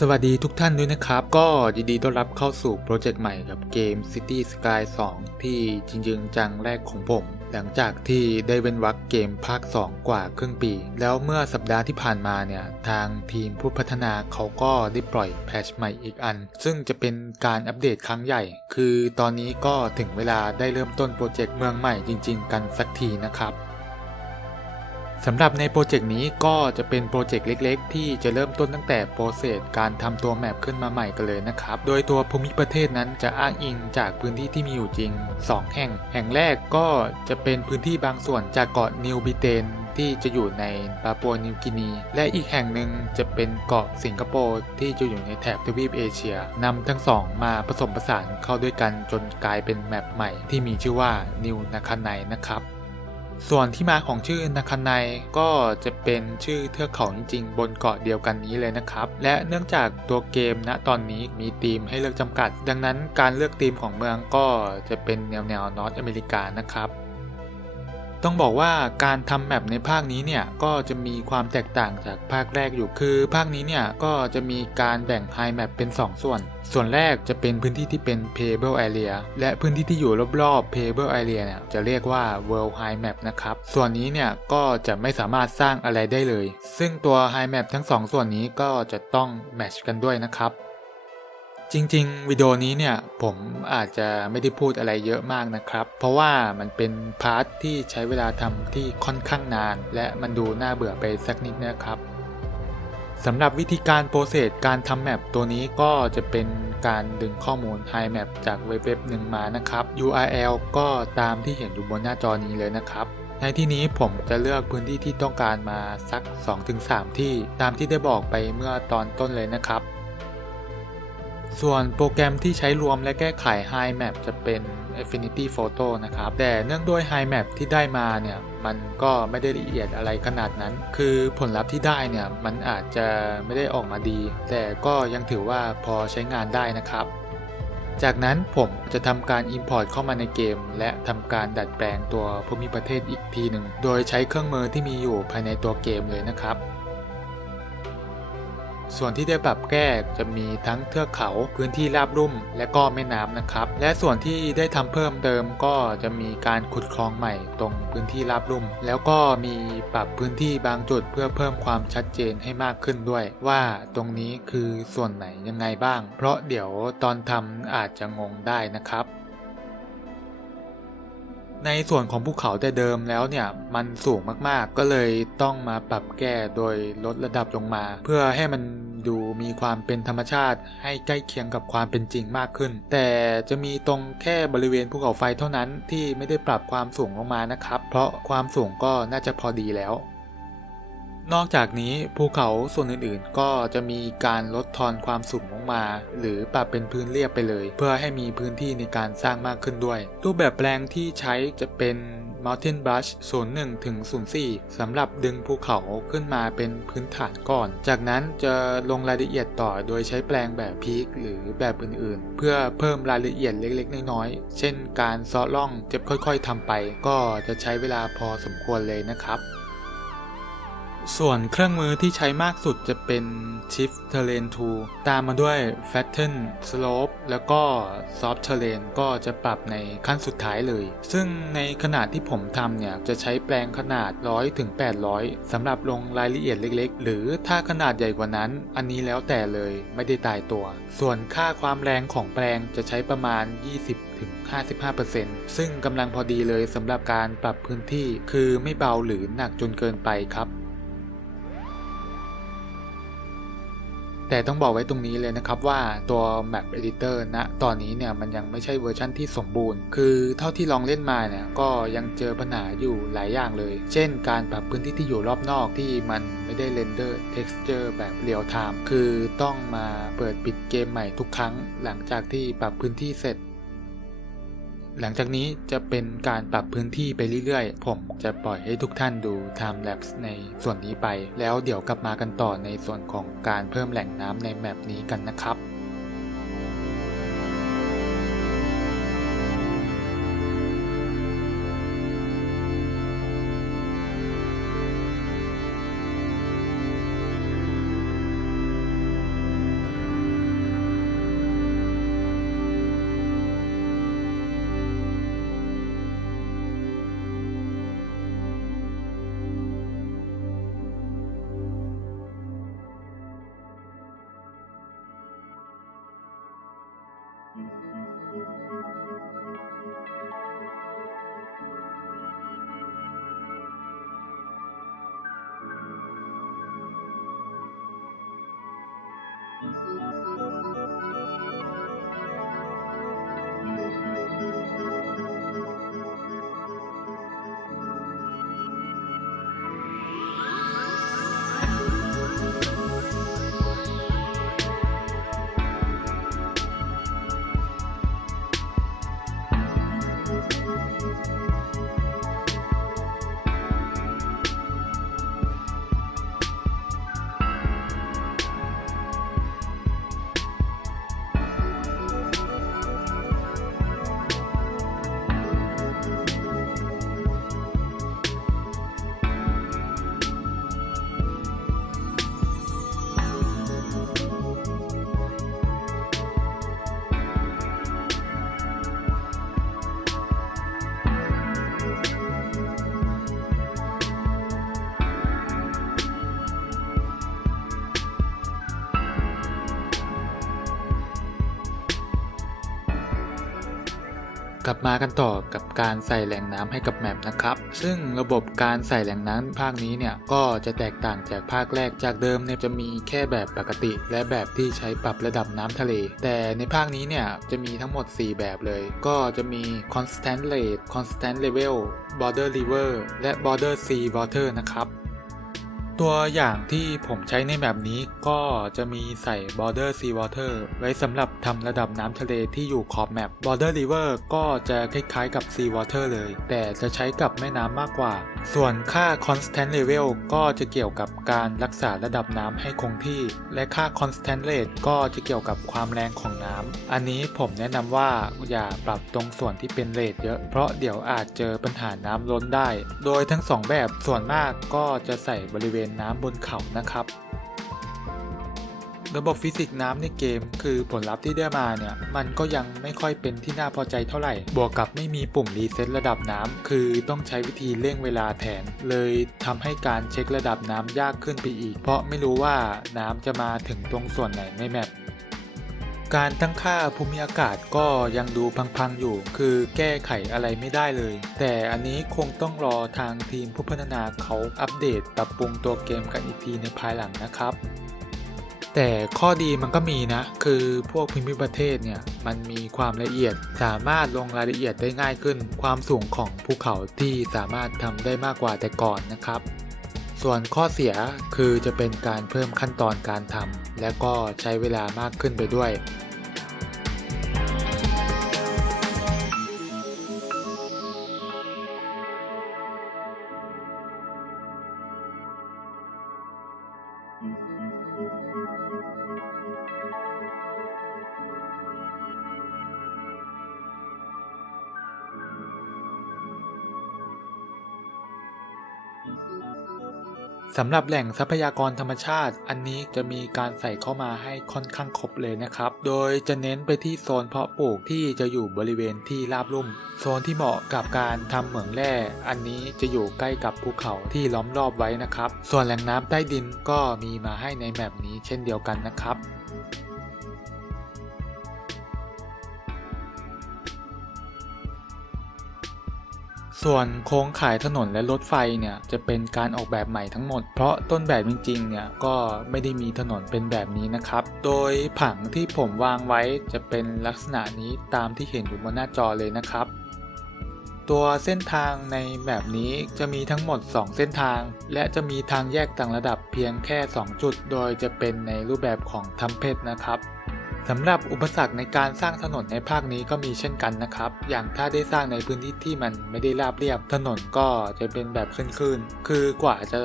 สวัสดีทุกท่านด้วยนะครับก็ยินดีต้อนรับเข้าสู่โปรเจกต์ใหม่กับเกม City Sky 2 ที่จริงๆจังแรกของผมหลังจากที่ได้เว้นวรรคเกมภาค 2 กว่าครึ่งปีแล้วเมื่อสัปดาห์ที่ผ่านมาเนี่ยทางทีมผู้พัฒนาเขาก็ได้ปล่อยแพทช์ใหม่อีกอันซึ่งจะเป็นการอัปเดตครั้งใหญ่คือตอนนี้ก็ถึงเวลาได้เริ่มต้นโปรเจกต์เมืองใหม่จริงๆกันสักทีนะครับสำหรับในโปรเจกต์นี้ก็จะเป็นโปรเจกต์เล็กๆที่จะเริ่มต้นตั้งแต่โปรเซสการทำตัวแมปขึ้นมาใหม่กันเลยนะครับโดยตัวภูมิประเทศนั้นจะอ้างอิงจากพื้นที่ที่มีอยู่จริง2แห่งแรกก็จะเป็นพื้นที่บางส่วนจากเกาะนิวบิเตนที่จะอยู่ในปาปัวนิวกินีและอีกแห่งหนึ่งจะเป็นเกาะสิงคโปร์ที่จะอยู่ในแถบทวีปเอเชียนำทั้งสองมาผสมผสานเข้าด้วยกันจนกลายเป็นแมปใหม่ที่มีชื่อว่านิวนาคาไนนะครับส่วนที่มาของชื่อนาคาไนก็จะเป็นชื่อเทือกเขาจริงๆบนเกาะเดียวกันนี้เลยนะครับและเนื่องจากตัวเกมณตอนนี้มีธีมให้เลือกจำกัดดังนั้นการเลือกธีมของเมืองก็จะเป็นแนวนอร์ทอเมริกานะครับต้องบอกว่าการทำแมปในภาคนี้เนี่ยก็จะมีความแตกต่างจากภาคแรกอยู่คือภาคนี้เนี่ยก็จะมีการแบ่งไฮแมปเป็น2ส่วนแรกจะเป็นพื้นที่ที่เป็น Playable Area และพื้นที่ที่อยู่รอบๆ Playable Area เนี่ยจะเรียกว่า World High Map นะครับส่วนนี้เนี่ยก็จะไม่สามารถสร้างอะไรได้เลยซึ่งตัว High Map ทั้ง2ส่วนนี้ก็จะต้องแมทช์กันด้วยนะครับจริงๆวิดีโอนี้เนี่ยผมอาจจะไม่ได้พูดอะไรเยอะมากนะครับเพราะว่ามันเป็นพาร์ทที่ใช้เวลาทำที่ค่อนข้างนานและมันดูน่าเบื่อไปสักนิดนะครับสำหรับวิธีการโปรเซสการทำแมปตัวนี้ก็จะเป็นการดึงข้อมูล High Map จากเว็บหนึ่งมานะครับ URL ก็ตามที่เห็นอยู่บนหน้าจอนี้เลยนะครับในที่นี้ผมจะเลือกพื้นที่ที่ต้องการมาสัก 2-3 ที่ตามที่ได้บอกไปเมื่อตอนต้นเลยนะครับส่วนโปรแกรมที่ใช้รวมและแก้ไข High Map จะเป็น Affinity Photo นะครับแต่เนื่องด้วย High Map ที่ได้มาเนี่ยมันก็ไม่ได้ละเอียดอะไรขนาดนั้นคือผลลัพธ์ที่ได้เนี่ยมันอาจจะไม่ได้ออกมาดีแต่ก็ยังถือว่าพอใช้งานได้นะครับจากนั้นผมจะทำการ Import เข้ามาในเกมและทำการดัดแปลงตัวภูมิประเทศอีกทีหนึ่งโดยใช้เครื่องมือที่มีอยู่ภายในตัวเกมเลยนะครับส่วนที่ได้ปรับแก้จะมีทั้งเทือกเขาพื้นที่ราบลุ่มและก็แม่น้ำนะครับและส่วนที่ได้ทำเพิ่มเติมก็จะมีการขุดคลองใหม่ตรงพื้นที่ราบลุ่มแล้วก็มีปรับพื้นที่บางจุดเพื่อเพิ่มความชัดเจนให้มากขึ้นด้วยว่าตรงนี้คือส่วนไหนยังไงบ้างเพราะเดี๋ยวตอนทำอาจจะงงได้นะครับในส่วนของภูเขาแต่เดิมแล้วเนี่ยมันสูงมากๆก็เลยต้องมาปรับแก้โดยลดระดับลงมาเพื่อให้มันดูมีความเป็นธรรมชาติให้ใกล้เคียงกับความเป็นจริงมากขึ้นแต่จะมีตรงแค่บริเวณภูเขาไฟเท่านั้นที่ไม่ได้ปรับความสูงลงมานะครับเพราะความสูงก็น่าจะพอดีแล้วนอกจากนี้ภูเขาส่วนอื่นๆก็จะมีการลดทอนความสูงลงมาหรือปรับเป็นพื้นเรียบไปเลยเพื่อให้มีพื้นที่ในการสร้างมากขึ้นด้วยรูปแบบแปลงที่ใช้จะเป็น Mountain Brush 01 ถึง 04 สำหรับดึงภูเขาขึ้นมาเป็นพื้นฐานก่อนจากนั้นจะลงรายละเอียดต่อโดยใช้แปลงแบบพีคหรือแบบอื่นๆเพื่อเพิ่มรายละเอียดเล็กๆน้อยๆเช่นการเซาะร่องจะค่อยๆทำไปก็จะใช้เวลาพอสมควรเลยนะครับส่วนเครื่องมือที่ใช้มากสุดจะเป็น Shift Terrain Tool ตามมาด้วย Flatten Slope แล้วก็ Soft Terrain ก็จะปรับในขั้นสุดท้ายเลยซึ่งในขนาดที่ผมทำเนี่ยจะใช้แปลงขนาด 100 ถึง 800 สำหรับลงรายละเอียดเล็กๆหรือถ้าขนาดใหญ่กว่านั้นอันนี้แล้วแต่เลยไม่ได้ตายตัวส่วนค่าความแรงของแปลงจะใช้ประมาณ 20-55% ซึ่งกำลังพอดีเลยสำหรับการปรับพื้นที่คือไม่เบาหรือหนักจนเกินไปครับแต่ต้องบอกไว้ตรงนี้เลยนะครับว่าตัว Map Editor ณตอนนี้เนี่ยมันยังไม่ใช่เวอร์ชันที่สมบูรณ์คือเท่าที่ลองเล่นมาเนี่ยก็ยังเจอปัญหาอยู่หลายอย่างเลยเช่นการปรับพื้นที่ที่อยู่รอบนอกที่มันไม่ได้เรนเดอร์ texture แบบเรียลไทม์คือต้องมาเปิดปิดเกมใหม่ทุกครั้งหลังจากที่ปรับพื้นที่เสร็จหลังจากนี้จะเป็นการปรับพื้นที่ไปเรื่อยๆผมจะปล่อยให้ทุกท่านดู Time Lapse ในส่วนนี้ไปแล้วเดี๋ยวกลับมากันต่อในส่วนของการเพิ่มแหล่งน้ำในแมปนี้กันนะครับ กลับมากันต่อกับการใส่แหล่งน้ำให้กับแมปนะครับซึ่งระบบการใส่แหล่งน้ำภาคนี้เนี่ยก็จะแตกต่างจากภาคแรกจากเดิมเนี่ยจะมีแค่แบบปกติและแบบที่ใช้ปรับระดับน้ำทะเลแต่ในภาคนี้เนี่ยจะมีทั้งหมด4แบบเลยก็จะมี constant rate constant level border river และ border sea water นะครับตัวอย่างที่ผมใช้ในแบบนี้ก็จะมีใส่ border sea water ไว้สำหรับทำระดับน้ำทะเลที่อยู่ขอบแมป border river ก็จะคล้ายๆกับ sea water เลยแต่จะใช้กับแม่น้ำมากกว่าส่วนค่า constant level ก็จะเกี่ยวกับการรักษาระดับน้ำให้คงที่และค่า constant rate ก็จะเกี่ยวกับความแรงของน้ำอันนี้ผมแนะนำว่าอย่าปรับตรงส่วนที่เป็นเรทเยอะเพราะเดี๋ยวอาจเจอปัญหาน้ำล้นได้โดยทั้ง2แบบส่วนมากก็จะใส่บริเวณน้ำบนเขานะครับระบบฟิสิกส์น้ำในเกมคือผลลัพธ์ที่ได้มาเนี่ยมันก็ยังไม่ค่อยเป็นที่น่าพอใจเท่าไหร่บวกกับไม่มีปุ่มรีเซ็ตระดับน้ำคือต้องใช้วิธีเร่งเวลาแทนเลยทำให้การเช็คระดับน้ำยากขึ้นไปอีกเพราะไม่รู้ว่าน้ำจะมาถึงตรงส่วนไหนในแมปการตั้งค่าภูมิอากาศก็ยังดูพังๆอยู่คือแก้ไขอะไรไม่ได้เลยแต่อันนี้คงต้องรอทางทีมผู้พัฒนาเขาอัปเดตปรับปรุงตัวเกมกันอีกทีในภายหลังนะครับแต่ข้อดีมันก็มีนะคือพวกภูมิประเทศเนี่ยมันมีความละเอียดสามารถลงรายละเอียดได้ง่ายขึ้นความสูงของภูเขาที่สามารถทำได้มากกว่าแต่ก่อนนะครับส่วนข้อเสียคือจะเป็นการเพิ่มขั้นตอนการทำและก็ใช้เวลามากขึ้นไปด้วยสำหรับแหล่งทรัพยากรธรรมชาติอันนี้จะมีการใส่เข้ามาให้ค่อนข้างครบเลยนะครับโดยจะเน้นไปที่โซนเพาะปลูกที่จะอยู่บริเวณที่ราบลุ่มโซนที่เหมาะกับการทำเหมืองแร่อันนี้จะอยู่ใกล้กับภูเขาที่ล้อมรอบไว้นะครับส่วนแหล่งน้ำใต้ดินก็มีมาให้ในแมปนี้เช่นเดียวกันนะครับส่วนโครงข่ายถนนและรถไฟเนี่ยจะเป็นการออกแบบใหม่ทั้งหมดเพราะต้นแบบจริงๆเนี่ยก็ไม่ได้มีถนนเป็นแบบนี้นะครับโดยผังที่ผมวางไว้จะเป็นลักษณะนี้ตามที่เห็นอยู่บนหน้าจอเลยนะครับตัวเส้นทางในแบบนี้จะมีทั้งหมด2เส้นทางและจะมีทางแยกต่างระดับเพียงแค่2จุดโดยจะเป็นในรูปแบบของถ้ำเพชรนะครับสำหรับอุปสรรคในการสร้างถนนในภาคนี้ก็มีเช่นกันนะครับอย่างถ้าได้สร้างในพื้นที่ที่มันไม่ได้ราบเรียบถนนก็จะเป็นแบบคลื่นๆคือกว่าจะ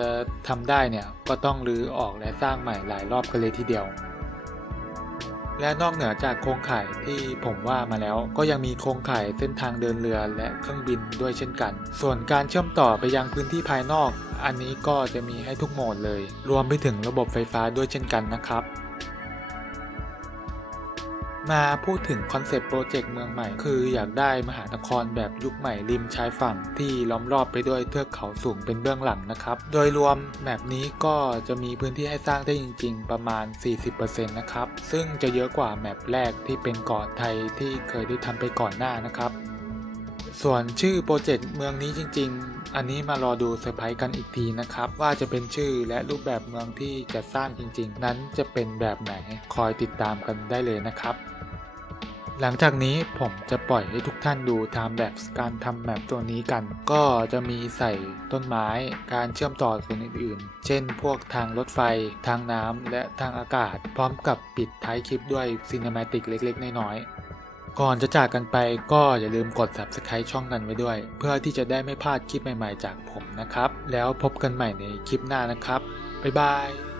ทำได้เนี่ยก็ต้องรื้อออกและสร้างใหม่หลายรอบกันเลยทีเดียวและนอกเหนือจากโครงข่ายที่ผมว่ามาแล้วก็ยังมีโครงข่ายเส้นทางเดินเรือและเครื่องบินด้วยเช่นกันส่วนการเชื่อมต่อไปยังพื้นที่ภายนอกอันนี้ก็จะมีให้ทุกโหมดเลยรวมไปถึงระบบไฟฟ้าด้วยเช่นกันนะครับมาพูดถึงคอนเซปต์โปรเจกต์เมืองใหม่คืออยากได้มหานครแบบยุคใหม่ริมชายฝั่งที่ล้อมรอบไปด้วยเทือกเขาสูงเป็นเบื้องหลังนะครับโดยรวมแบบนี้ก็จะมีพื้นที่ให้สร้างได้จริงๆประมาณ 40% นะครับซึ่งจะเยอะกว่าแมปแรกที่เป็นเกาะไทยที่เคยได้ทำไปก่อนหน้านะครับส่วนชื่อโปรเจกต์เมืองนี้จริงๆอันนี้มารอดูเซอร์ไพรส์กันอีกทีนะครับว่าจะเป็นชื่อและรูปแบบเมืองที่จะสร้างจริงๆนั้นจะเป็นแบบไหนคอยติดตามกันได้เลยนะครับหลังจากนี้ผมจะปล่อยให้ทุกท่านดูไทม์แลปส์การทำแมปตัวนี้กันก็จะมีใส่ต้นไม้การเชื่อมต่อส่วนอื่นๆเช่นพวกทางรถไฟทางน้ำและทางอากาศพร้อมกับปิดท้ายคลิปด้วยซีนิมาติกเล็กๆน้อยๆก่อนจะจากกันไปก็อย่าลืมกด Subscribe ช่องกันไว้ด้วยเพื่อที่จะได้ไม่พลาดคลิปใหม่ๆจากผมนะครับแล้วพบกันใหม่ในคลิปหน้านะครับบ๊ายบาย